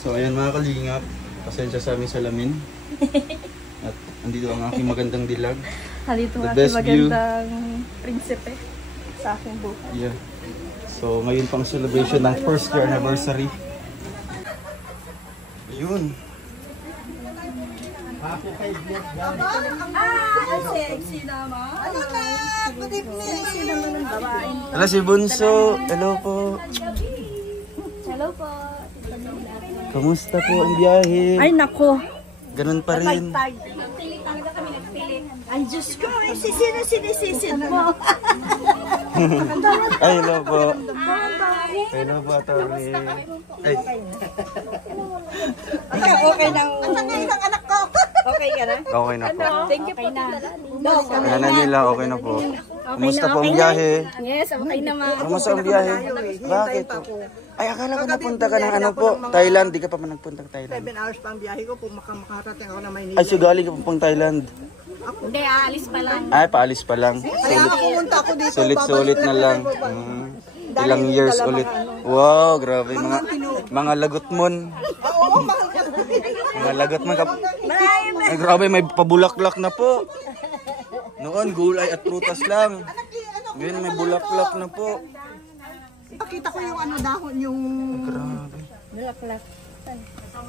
So ayan mga kalingap, pasensya sa aming salamin. At andito ang aking magandang dilag. Halito ang aking magandang prinsipe sa aking buhay. Yeah. So ngayon pang celebration ng first year anniversary. Ayun. Sexy naman. Ano na? Good evening. Sexy naman ng babae. Hello si Bunso. Hello po. Hello po. Kamusta po ang biyahe? Ay nako. Ganun pa rin. Talaga kami nagpilit. Ay Diyos ko, sinisisid mo. Ay, hello po. Hello po, Tony. Ay. Okay lang. Asan na isang anak ko? Okay ka na? Okay na po. Thank you po. Kaya na nila, okay na po. Kamusta po ang biyahe? Yes, okay naman. Kamusta ang biyahe? Bakit? Ay, akala ko napunta ka ng ano po, Thailand. Di ka pa man nagpunta ng Thailand. 7 hours pa ang biyahe ko kung makarating ako na Maynila. Ay, so galing ka pang Thailand. Hindi, aalis pa lang. Ay, paalis pa lang. Kaya pumunta ako dito. Sulit-sulit na lang. Ilang years ulit. Wow, grabe. Mga lagot mon. Mga lagot mon. Ay, grabe, may pabulaklak na po. Noon, gulay at prutas lang. Ngayon, may bulaklak na po. Pakita ko yung ano dahon, yung... Grabe. Bulaklak.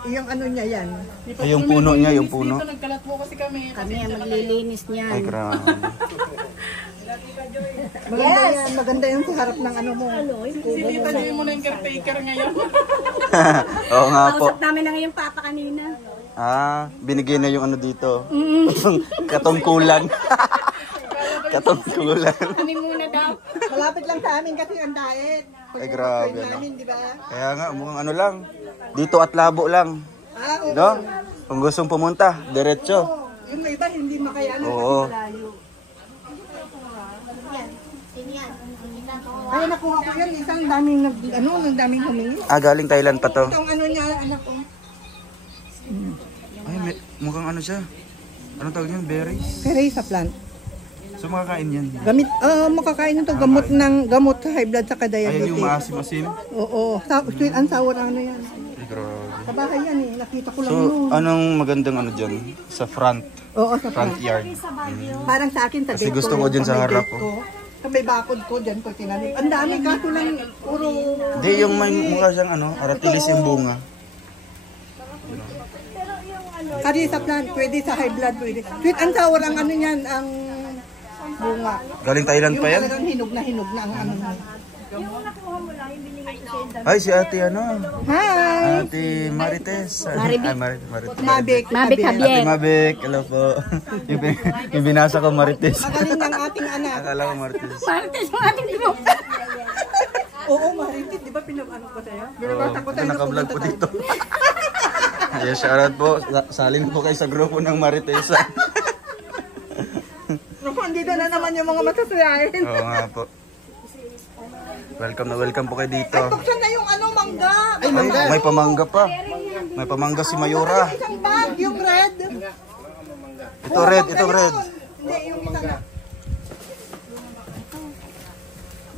Yung ano niya yan. Ay, yung puno niya, yung puno. Nagkalat mo kasi kami. Kami ang maglilinis niyan. Ay, grabe. Maganda yan, maganda yan sa harap ng ano mo. Tanungin mo na yung caretaker ngayon. Oo nga po. Kausap namin na ngayong papa kanina. Ah, binigay na yung ano dito. Katungkulan. Katungkulan. Kami muna daw. Malapit lang sa amin kasi ang diet. Ay, grabe. No? Namin, di ba? Kaya nga, mukhang ano lang. Dito at labo lang. Oo. No? Kung gustong pumunta, diretso. Yung iba hindi makayanan. Oo. Ay, nakuha ko yan. Isang daming daming humingi. Ah, galing Thailand pa to. Itong ano niya, anak ko. Ay, mukhang ano siya. Ano tawag yun? Berries? Perey sa plant. So, makakain yan. Makakain nito gamot sa high blood sa diabetes. Ayun yung maasim-asim. Oo, sweet and sour ano yan. Ay, grabe. Sa bahay yan eh, nakita ko lang So, noon. anong magandang ano dyan? Sa front? Oo, sa Front yard. Parang sa akin sa Kasi date gusto ko dyan sa harap, Sa may bakod ko dyan ko tinanim. Ang dami kaso lang puro... Hindi, yung may mukha siyang ano, aratilis yung bunga. Kari sa plant, pwede sa high blood, pwede. Sweet and sour ang ano yan, ang bunga. Galing Thailand Yung pa yan? talagang hinog na ang ano niya. Ay, si ate ano? Hi! Ate Marites. Marites. Mabik. Mabik Ate Javier. Mabik, hello po. yung binasa ko Marites. Magaling ng ating anak. Akala ko Marites. Marites mo ating imo. Oo, Marites. Di ba pinag-ano ko sa'yo? Binabasa ko sa'yo. Naka-vlog po dito. Yes, shoutout po. Salin po kayo sa grupo ng Marites. Nandito na naman yung mga matasayain. Oo nga po. Welcome po kayo dito. Buksan na yung ano, mangga. Ay, may pamangga pa. May pamangga si Mayura. Isang bag, yung red. Ito red. Hindi, yung isa na.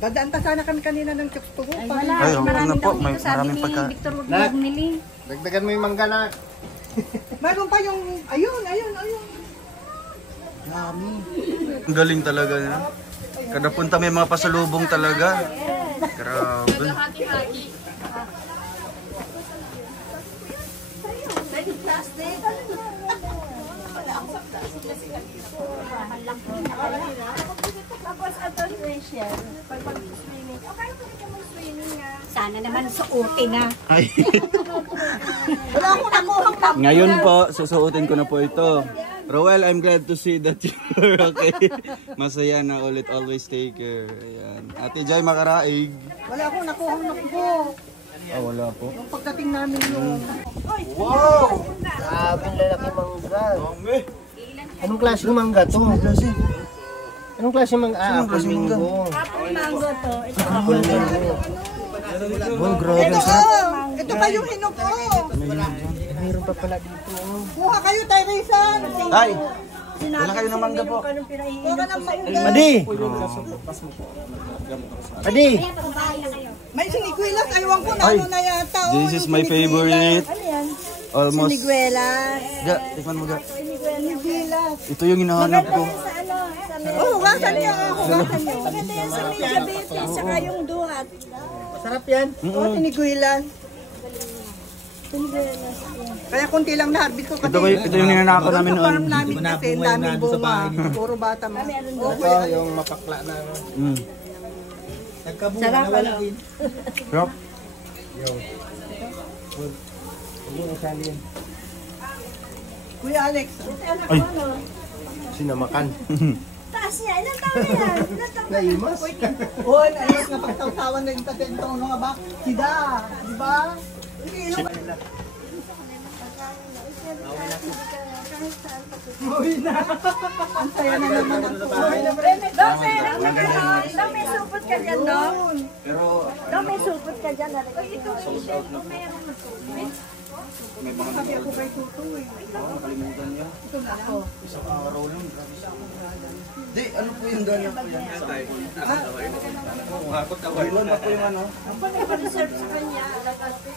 Dadaan pa sana kami kanina ng Chuktugo. Ay wala, Ay, oo, maraming ano po, daw may dito sabi maraming ni pagka... Victor wag mo bumili. Dagdagan mo yung mangga na. Meron pa yung, ayun. Ang galing talaga niya. Kada punta may mga pasalubong talaga. Grabe. Sana naman suotin na. Ay. Wala akong nakuhang bag. Ngayon po, susuotin ko na po ito. Roel, I'm glad to see that you're okay. Masaya na ulit, always take care. Ayan. Ate Jai Makaraig. Wala akong nakuhang nakuha. Ah, wala po. Yung pagdating namin yung... Wow! Grabe lalaki mangga. Anong klase ng mangga to? Anong klase ng mangga? Apple mango. Apple mango to. Apple mango. Wow, grabe. Ito pa yung hinog ko. Mayroon pa pala dito. Kuha kayo, Teresa. Ay! Wala kayo ng mangga po. Kuha ka ng mangga. Adi! Adi! May sinikwilas, aywan ko na ano na yata. This is my favorite. Almost. Siniguelas. Ga, tikman mo ga. Siniguelas. Ito yung hinahanap ko. Sa ano? Sa may... Oh, hugasan niyo. Hugasan niyo. Maganda yan sa may diabetes, saka yung duhat. Masarap yan. Oh, tiniguilan. Siniguelas. Kaya kunti lang na-harvest ko kasi. Ito yung ninanakaw namin noon. Farm namin kasi daming bunga. Puro bata mo. Ito, yung mapakla na. Nagkabunga na wala din. Sarap. Huwag mo nasali yan. Kuya Alex. Ay. Sinamakan. Taas niya, ilang taon na yan? Ilang taon na yan? Naimas. Hoy, ayos na pagtawtawan na yung tatento. Ano nga ba? Sida. Di ba? Ang saya na naman ang Dong, may supot ka dyan, Dong. Dong, may supot ka dyan. Ito, May mga sabi ako kay Tuto eh. nakalimutan niya. Ito na ako. Isang araw lang. Di, ano po yung gano'n po yan? Ayun, ako yung ano? reserve sa kanya.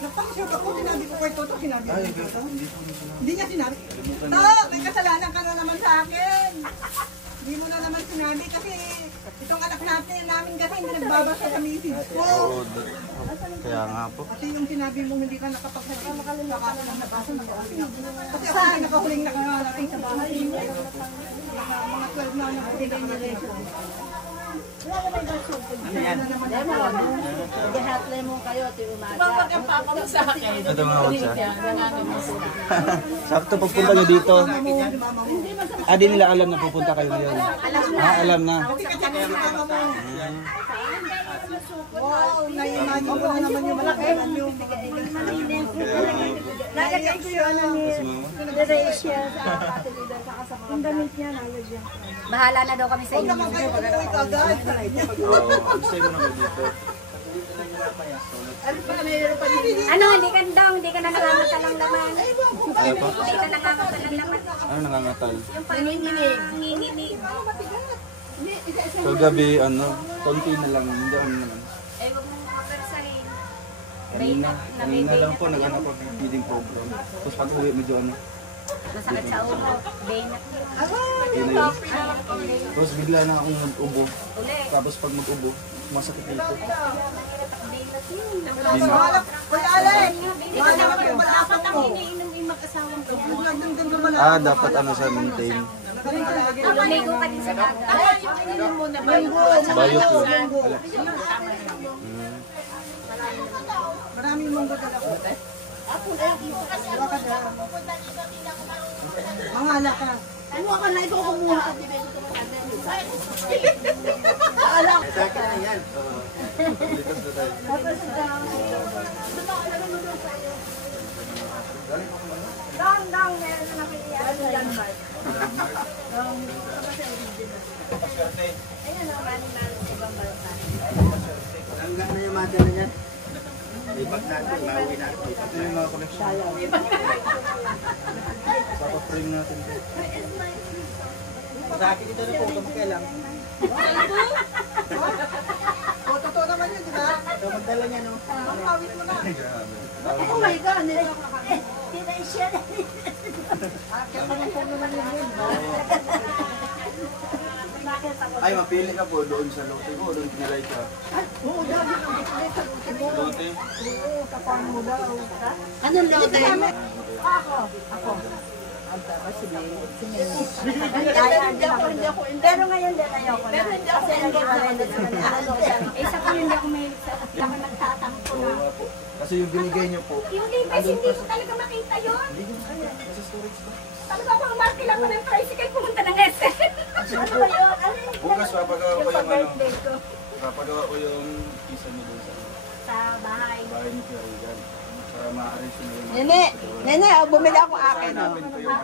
Napakasya ako. Sinabi ko kay Tuto. Sinabi ko kay Tuto. Hindi niya sinabi. To, may kasalanan ka na naman sa akin. Hindi mo na naman sinabi kasi itong anak namin kasi hindi nagbabasa sa misis ko. Kaya nga po. Kasi yung sinabi mo hindi ka nakapagsalita, nakalimutan ka lang nabasa na ako. Kasi ako ay nakahuling nakarating sa bahay. Mga 12 na ako generation. Mag-hatlay mo kayo, tiumaga. Ito mga kotsa. Sakto pagpunta nyo dito. Di nila alam na pupunta kayo ngayon. Alam na. Wow, na-imagine ko na naman yung malaki. Nalagay ko yung ano ni Derecia sa katilidan sa kasama. Yung damit niya, nalagyan. Bahala na daw kami sa inyo. Huwag kayo tuloy kagad. Gusto mo na ba dito? Ano, hindi ka na nangangatalang laman. Ano pa? Hindi ka nangangatalang laman. Ano nangangatal? Yung panginginig. Kagabi, konti na lang. Hindi ano naman. Eh, huwag mong mapersahin. Kanina lang po, nag-ano po ng feeding program. Tapos pag uwi, medyo ano. Masakit sa ulo. Bainat Yun na yun. Tapos bigla na akong mag-ubo. Uli. Tapos pag mag-ubo, masakit dito. Bainat yun. Kuya Alex! Dapat ang iniinom yung mag-asawang ko. Dapat ano siya, maintain. Lumigo ka din sa dagat. Bayot yun. Maraming monggo dala ko. Mga alak ka. Ano ka na ito kumuha? Sakit na yan. Dong, meron na nakikiyaan sa Denmark. Ayan o, maling sa ibang bansa. Hanggang na yung mother na yan. Ibag natin, maui natin. Ito yung mga collection. Papa-frame natin. Sa akin ito na po, kamakailang. O, totoo naman yun, di ba? Ito, magdala niya, no? Pangawit mo na. Oh my God! Tinay-share na Kaya manipong naman yun. Ay, mapili ka po doon sa lote ko. Doon pinalay ka. Oo, dami ng buklit sa lote mo. Lote? Oo, kapang mo daw. Anong lote? Pero ngayon din ayoko na. Kasi hindi ako isa ko hindi ako may ako nagtatampo na. Kasi yung binigay niyo po. Yung lipes, hindi ko talaga makita yun. Talaga pang markila pa ng tricycle pumunta ng SM. Ano ba yun? Bukas papagawa ko yung ano. birthday ko. Papagawa ko yung isa niyo doon Sa bahay. sa bahay ni Kuya Regan. Para ma-arrange nyo yung Nene, bumili ako akin. hanapin ko yung